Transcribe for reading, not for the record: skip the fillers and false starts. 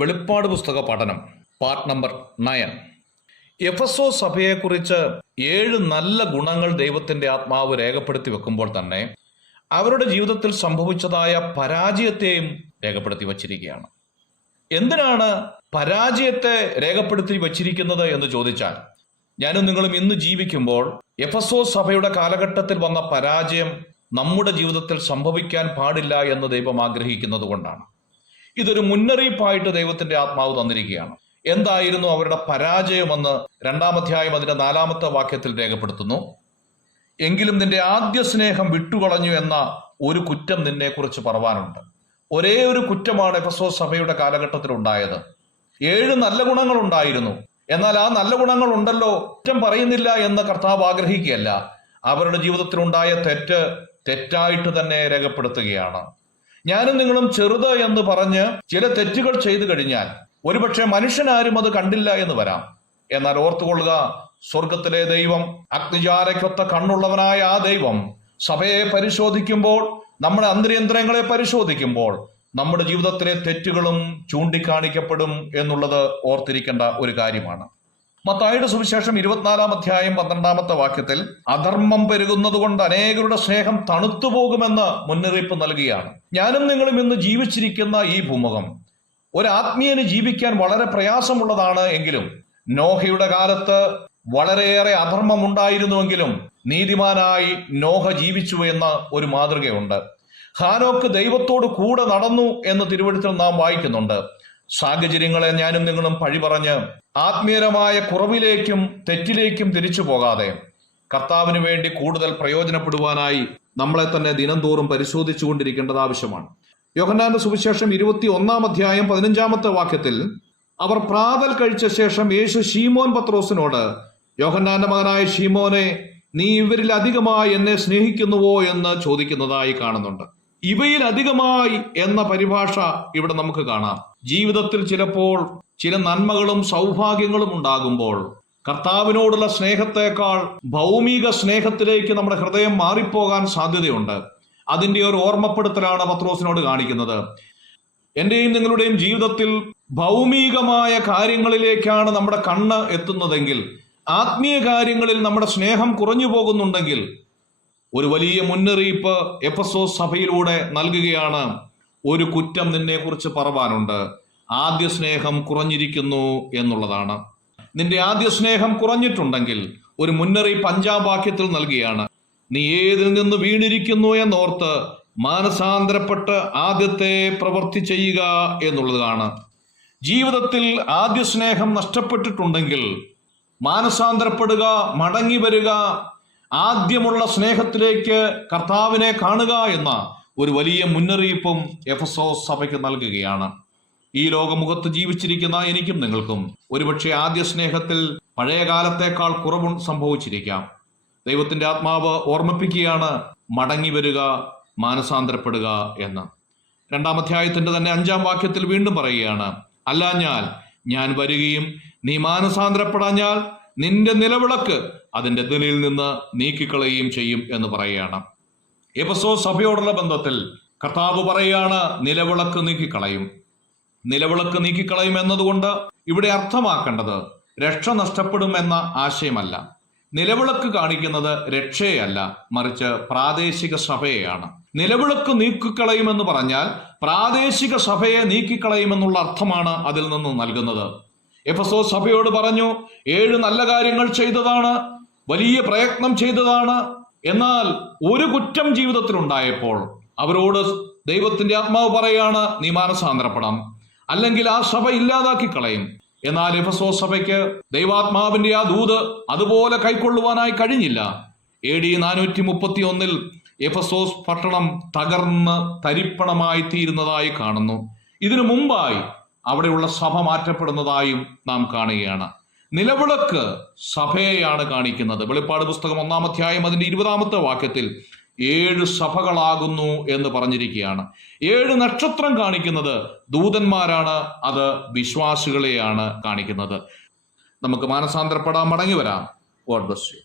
വെളിപ്പാട് പുസ്തക പഠനം പാർട്ട് നമ്പർ 9. എഫെസോസ് സഭയെക്കുറിച്ച് 7 നല്ല ഗുണങ്ങൾ ദൈവത്തിന്റെ ആത്മാവ് രേഖപ്പെടുത്തി വെക്കുമ്പോൾ തന്നെ അവരുടെ ജീവിതത്തിൽ സംഭവിച്ചതായ പരാജയത്തെയും രേഖപ്പെടുത്തി വച്ചിരിക്കുകയാണ്. എന്തിനാണ് പരാജയത്തെ രേഖപ്പെടുത്തി വച്ചിരിക്കുന്നത് എന്ന് ചോദിച്ചാൽ, ഞാനും നിങ്ങളും ഇന്ന് ജീവിക്കുമ്പോൾ എഫെസോസ് സഭയുടെ കാലഘട്ടത്തിൽ വന്ന പരാജയം നമ്മുടെ ജീവിതത്തിൽ സംഭവിക്കാൻ പാടില്ല എന്ന് ദൈവം ആഗ്രഹിക്കുന്നത് കൊണ്ടാണ്. ഇതൊരു മുന്നറിയിപ്പായിട്ട് ദൈവത്തിന്റെ ആത്മാവ് തന്നിരിക്കുകയാണ്. എന്തായിരുന്നു അവരുടെ പരാജയമെന്ന് 2-ാം അധ്യായം അതിന്റെ 4-ാമത്തെ വാക്യത്തിൽ രേഖപ്പെടുത്തുന്നു. എങ്കിലും നിന്റെ ആദ്യ സ്നേഹം വിട്ടുകളഞ്ഞു എന്ന ഒരു കുറ്റം നിന്നെ കുറിച്ച് പറവാനുണ്ട്. ഒരേ ഒരു കുറ്റമാണ് എഫെസോസ് സഭയുടെ കാലഘട്ടത്തിൽ ഉണ്ടായത്. 7 നല്ല ഗുണങ്ങൾ ഉണ്ടായിരുന്നു. എന്നാൽ ആ നല്ല ഗുണങ്ങൾ ഉണ്ടല്ലോ, കുറ്റം പറയുന്നില്ല എന്ന് കർത്താവ് ആഗ്രഹിക്കുകയല്ല. അവരുടെ ജീവിതത്തിൽ ഉണ്ടായ തെറ്റായിട്ട് തന്നെ രേഖപ്പെടുത്തുകയാണ്. ഞാനും നിങ്ങളും ചെറുത് എന്ന് പറഞ്ഞ് ചില തെറ്റുകൾ ചെയ്തു കഴിഞ്ഞാൽ ഒരുപക്ഷെ മനുഷ്യനാരും അത് കണ്ടില്ല എന്ന് വരാം. എന്നാൽ ഓർത്തുകൊള്ളുക, സ്വർഗത്തിലെ ദൈവം, അഗ്നിജാലയ്ക്കൊത്ത കണ്ണുള്ളവനായ ആ ദൈവം സഭയെ പരിശോധിക്കുമ്പോൾ, നമ്മുടെ അന്തരേന്ദ്രങ്ങളെ പരിശോധിക്കുമ്പോൾ നമ്മുടെ ജീവിതത്തിലെ തെറ്റുകളും ചൂണ്ടിക്കാണിക്കപ്പെടും എന്നുള്ളത് ഓർത്തിരിക്കേണ്ട ഒരു കാര്യമാണ്. മത്തായിയുടെ സുവിശേഷം 24-ാം അധ്യായം 12-ാമത്തെ വാക്യത്തിൽ അധർമ്മം പെരുകുന്നത് കൊണ്ട് അനേകരുടെ സ്നേഹം തണുത്തുപോകുമെന്ന് മുന്നറിയിപ്പ് നൽകുകയാണ്. ഞാനും നിങ്ങളും ഇന്ന് ജീവിച്ചിരിക്കുന്ന ഈ ഭൂമുഖം ഒരാത്മീയന് ജീവിക്കാൻ വളരെ പ്രയാസമുള്ളതാണ്. എങ്കിലും നോഹയുടെ കാലത്ത് വളരെയേറെ അധർമ്മം ഉണ്ടായിരുന്നുവെങ്കിലും നീതിമാനായി നോഹ ജീവിച്ചു എന്ന ഒരു മാതൃകയുണ്ട്. ഹാനോക്ക് ദൈവത്തോട് കൂടെ നടന്നു എന്ന് തിരുവെഴുത്തിൽ നാം വായിക്കുന്നുണ്ട്. സാഹചര്യങ്ങളെ ഞാനും നിങ്ങളും പഴി പറഞ്ഞ് ആത്മീയമായ കുറവിലേക്കും തെറ്റിലേക്കും തിരിച്ചു പോകാതെ കർത്താവിന് വേണ്ടി കൂടുതൽ പ്രയോജനപ്പെടുവാനായി നമ്മളെ തന്നെ ദിനംതോറും പരിശോധിച്ചു കൊണ്ടിരിക്കേണ്ടത് ആവശ്യമാണ്. യോഹന്നാന്റെ സുവിശേഷം 21-ാം അധ്യായം 15-ാമത്തെ വാക്യത്തിൽ അവർ പ്രാതൽ കഴിച്ച ശേഷം യേശു ശീമോൻ പത്രോസിനോട്, യോഹന്നാന്റെ മകനായ ശീമോനെ, നീ ഇവരിൽ അധികമായി എന്നെ സ്നേഹിക്കുന്നുവോ എന്ന് ചോദിക്കുന്നതായി കാണുന്നുണ്ട്. ഇവയിൽ അധികമായി എന്ന പരിഭാഷ ഇവിടെ നമുക്ക് കാണാം. ജീവിതത്തിൽ ചിലപ്പോൾ ചില നന്മകളും സൗഭാഗ്യങ്ങളും ഉണ്ടാകുമ്പോൾ കർത്താവിനോടുള്ള സ്നേഹത്തെക്കാൾ ഭൗമിക സ്നേഹത്തിലേക്ക് നമ്മുടെ ഹൃദയം മാറിപ്പോകാൻ സാധ്യതയുണ്ട്. അതിന്റെ ഒരു ഓർമ്മപ്പെടുത്തലാണ് പത്രോസിനോട് കാണിക്കുന്നത്. എന്റെയും നിങ്ങളുടെയും ജീവിതത്തിൽ ഭൗമികമായ കാര്യങ്ങളിലേക്കാണ് നമ്മുടെ കണ്ണ് എത്തുന്നതെങ്കിൽ, ആത്മീയ കാര്യങ്ങളിൽ നമ്മുടെ സ്നേഹം കുറഞ്ഞു പോകുന്നുണ്ടെങ്കിൽ ഒരു വലിയ മുന്നറിയിപ്പ് എഫെസോസ് സഭയിലൂടെ നൽകുകയാണ്. ഒരു കുറ്റം നിന്നെ കുറിച്ച് പറവാനുണ്ട്. ആദ്യ സ്നേഹം കുറഞ്ഞിരിക്കുന്നു എന്നുള്ളതാണ്. നിന്റെ ആദ്യ സ്നേഹം കുറഞ്ഞിട്ടുണ്ടെങ്കിൽ ഒരു മുന്നറിയിപ്പ് 5-ാം വാക്യത്തിൽ നൽകുകയാണ്. നീ ഏതിൽ നിന്ന് വീണിരിക്കുന്നു എന്നോർത്ത് മാനസാന്തരപ്പെട്ട് ആദ്യത്തെ പ്രവൃത്തി ചെയ്യുക എന്നുള്ളതാണ്. ജീവിതത്തിൽ ആദ്യ സ്നേഹം നഷ്ടപ്പെട്ടിട്ടുണ്ടെങ്കിൽ മാനസാന്തരപ്പെടുക, മടങ്ങി വരിക, ആദ്യമുള്ള സ്നേഹത്തിലേക്ക് കർത്താവിനെ കാണുക എന്ന ഒരു വലിയ മുന്നറിയിപ്പും എഫെസോസ് സഭയ്ക്ക് നൽകുകയാണ്. ഈ ലോകമുഖത്ത് ജീവിച്ചിരിക്കുന്ന എനിക്കും നിങ്ങൾക്കും ഒരുപക്ഷെ ആദ്യ സ്നേഹത്തിൽ പഴയ കാലത്തേക്കാൾ കുറവ് സംഭവിച്ചിരിക്കാം. ദൈവത്തിന്റെ ആത്മാവ് ഓർമ്മിപ്പിക്കുകയാണ്, മടങ്ങി വരിക, മാനസാന്തരപ്പെടുക എന്ന്. 2-ാം അധ്യായത്തിന്റെ തന്നെ 5-ാം വാക്യത്തിൽ വീണ്ടും പറയുകയാണ്, അല്ലാഞ്ഞാൽ ഞാൻ വരികയും നീ മാനസാന്തരപ്പെടാഞ്ഞാൽ നിന്റെ നിലവിളക്ക് അതിന്റെ ദിനിൽ നിന്ന് നീക്കിക്കളയുകയും ചെയ്യും എന്ന് പറയുകയാണ്. എഫെസോസ് സഭയോടുള്ള ബന്ധത്തിൽ കർത്താവ് പറയുകയാണ്, നിലവിളക്ക് നീക്കിക്കളയും. നിലവിളക്ക് നീക്കിക്കളയും എന്നതുകൊണ്ട് ഇവിടെ അർത്ഥമാക്കേണ്ടത് രക്ഷ നഷ്ടപ്പെടുമെന്ന ആശയമല്ല. നിലവിളക്ക് കാണിക്കുന്നത് രക്ഷയല്ല, മറിച്ച് പ്രാദേശിക സഭയെയാണ്. നിലവിളക്ക് നീക്കിക്കളയുമെന്ന് പറഞ്ഞാൽ പ്രാദേശിക സഭയെ നീക്കിക്കളയുമെന്നുള്ള അർത്ഥമാണ് അതിൽ നിന്ന് നൽകുന്നത്. എഫെസോസ് സഭയോട് പറഞ്ഞു, 7 നല്ല കാര്യങ്ങൾ ചെയ്തതാണ്, വലിയ പ്രയത്നം ചെയ്തതാണ്. എന്നാൽ ഒരു കുറ്റം ജീവിതത്തിൽ ഉണ്ടായപ്പോൾ അവരോട് ദൈവത്തിന്റെ ആത്മാവ് പറയാണ്, നീ മാനസാന്തരപ്പെടാം, അല്ലെങ്കിൽ ആ സഭ ഇല്ലാതാക്കി കളയും. എന്നാൽ എഫെസോസ് സഭയ്ക്ക് ദൈവാത്മാവിന്റെ ആ ദൂത് അതുപോലെ കൈക്കൊള്ളുവാനായി കഴിഞ്ഞില്ല. AD 431 എഫെസോസ് പട്ടണം തകർന്ന് തരിപ്പണമായി തീരുന്നതായി കാണുന്നു. ഇതിനു മുമ്പായി അവിടെയുള്ള സഭ മാറ്റപ്പെടുന്നതായും നാം കാണുകയാണ്. നിലവിളക്ക് സഭയെയാണ് കാണിക്കുന്നത്. വെളിപ്പാട് പുസ്തകം 1-ാം അധ്യായം അതിന്റെ 20-ാമത്തെ വാക്യത്തിൽ 7 സഭകളാകുന്നു എന്ന് പറഞ്ഞിരിക്കുകയാണ്. 7 നക്ഷത്രം കാണിക്കുന്നത് ദൂതന്മാരാണ്, അത് വിശ്വാസികളെയാണ് കാണിക്കുന്നത്. നമുക്ക് മാനസാന്തരപ്പെടാൻ, മടങ്ങി വരാം. God bless you.